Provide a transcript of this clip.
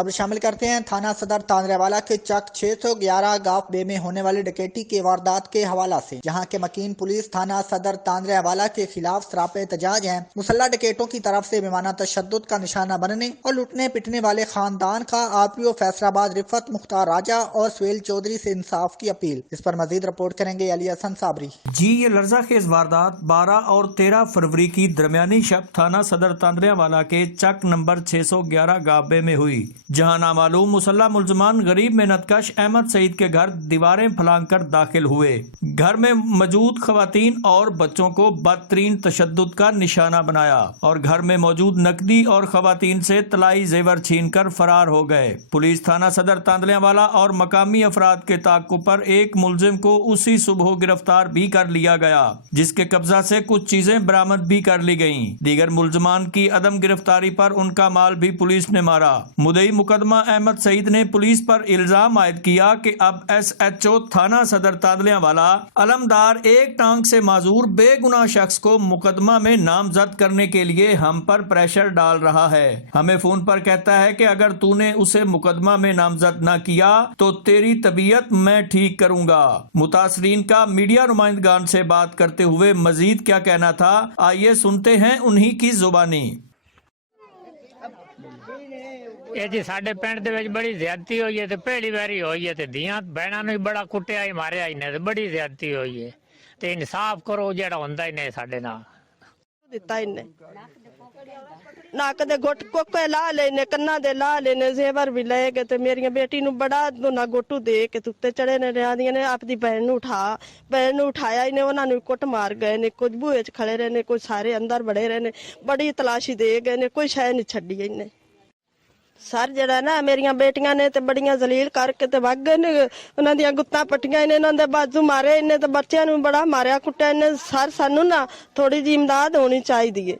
खबर शामिल करते हैं थाना सदर तांदरेवाला के चक 611 गांव बे में होने वाली डकैती के वारदात के हवाला से, जहां के मकीन पुलिस थाना सदर तांदरेवाला के खिलाफ सरापे एहतजाज हैं। मुसल्लह डकैतों की तरफ से बेमाना तशद्दुद का निशाना बनने और लूटने पिटने वाले खानदान का आरपीओ फैसलाबाद रिफत मुख्तार राजा और सुहेल चौधरी से इंसाफ की अपील। इस पर मजीद रिपोर्ट करेंगे अली हसन साबरी। जी, ये लर्ज़ाखेज़ वारदात 12 और 13 फरवरी की दरमियानी शब थाना सदर तांदरेवाला के चक नंबर 611 गाबे में हुई, जहां नामालूम मुसल्लह मुल्ज़मान गरीब मेहनतकश अहमद सईद के घर दीवारें फलांकर दाखिल हुए। घर में मौजूद खवातीन और बच्चों को बदतरीन तशद्दुद का निशाना बनाया और घर में मौजूद नकदी और खवातीन से तलाई जेवर छीनकर फरार हो गए। पुलिस थाना सदर तांदरेवाला और मकामी अफराद के ताक़ुब पर एक मुलजिम को उसी सुबह गिरफ्तार भी कर लिया गया, जिसके कब्जा से कुछ चीजें बरामद भी कर ली गयीं। दीगर मुलजमान की अदम गिरफ्तारी पर उनका माल भी पुलिस ने मारा। मुदई मुकदमा अहमद सईद ने पुलिस पर इल्जाम आयद किया कि अब SHO थाना सदर तांदरेवाला अलमदार एक टांग से माजूर बेगुनाह शख्स को मुकदमा में नामजद करने के लिए हम पर प्रेशर डाल रहा है। हमें फोन पर कहता है कि अगर तूने उसे मुकदमा में नामजद न किया तो तेरी तबीयत मैं ठीक करूंगा। मुतासरीन का मीडिया नुमाइंदगान से बात करते हुए मजीद क्या कहना था, आइए सुनते हैं उन्हीं की जुबानी। ਇਹ ਜੀ ਸਾਡੇ ਪਿੰਡ ਦੇ ਵਿੱਚ ਬੜੀ ਜ਼ਿਆਦਤੀ ਹੋਈ ਹੈ ਤੇ ਪਹਿਲੀ ਵਾਰੀ ਹੋਈ ਹੈ ਤੇ ਧੀਆਂ ਭੈਣਾਂ ਨੂੰ ਬੜਾ ਕੁੱਟਿਆ ਹੀ ਮਾਰਿਆ ਇਹਨੇ ਤੇ ਬੜੀ ਜ਼ਿਆਦਤੀ ਹੋਈ ਹੈ ਤੇ ਇਨਸਾਫ ਕਰੋ ਜਿਹੜਾ ਹੁੰਦਾ ਹੀ ਨੇ ਸਾਡੇ ਨਾਲ ਦਿੱਤਾ ਇਹਨੇ ਨੱਕ ਦੇ ਗੁੱਟ ਕੋਕੇ ਲਾ ਲੈਨੇ ਕੰਨਾਂ ਦੇ ਲਾ ਲੈਨੇ ਜ਼ੇਵਰ ਵੀ ਲੈ ਕੇ ਤੇ ਮੇਰੀਆਂ ਬੇਟੀ ਨੂੰ ਬੜਾ ਦੋਨਾ ਗੋਟੂ ਦੇ ਕੇ ਉੱਤੇ ਚੜੇ ਨੇ ਰਿਆਦੀਆਂ ਨੇ ਆਪਦੀ ਭੈਣ ਨੂੰ ਉਠਾਇਆ ਇਹਨੇ ਉਹਨਾਂ ਨੂੰ ਕੁੱਟ ਮਾਰ ਗਏ ਨੇ ਕੁਝ ਬੂਹੇ 'ਚ ਖੜੇ ਰਹੇ ਨੇ ਕੋਈ ਸਾਰੇ ਅੰਦਰ ਬੜੇ ਰਹੇ ਨੇ ਬੜੀ ਤਲਾਸ਼ੀ ਦੇ ਗਏ ਨੇ ਕੋਈ ਸ਼ੈ ਨਹੀਂ ਛੱਡੀ ਇਹਨੇ ਸਰ ਜਿਹੜਾ ਨਾ ਮੇਰੀਆਂ ਬੇਟੀਆਂ ਨੇ ਤੇ ਬੜੀਆਂ ਜ਼ਲੀਲ ਕਰਕੇ ਤੇ ਵਗ ਗਏ ਨੇ ਉਹਨਾਂ ਦੀਆਂ ਗੁੱਤਾਂ ਪੱਟੀਆਂ ਇਹਨੇ ਉਹਨਾਂ ਦੇ ਬਾਜੂ ਮਾਰੇ ਇਹਨੇ ਤੇ ਬੱਚਿਆਂ ਨੂੰ ਬੜਾ ਮਾਰਿਆ ਕੁੱਟਿਆ ਇਹਨੇ ਸਰ ਸਾਨੂੰ ਨਾ ਥੋੜੀ ਜਿਹੀ ਇਮਦਾਦ ਹੋਣੀ ਚਾਹੀਦੀ ਹੈ।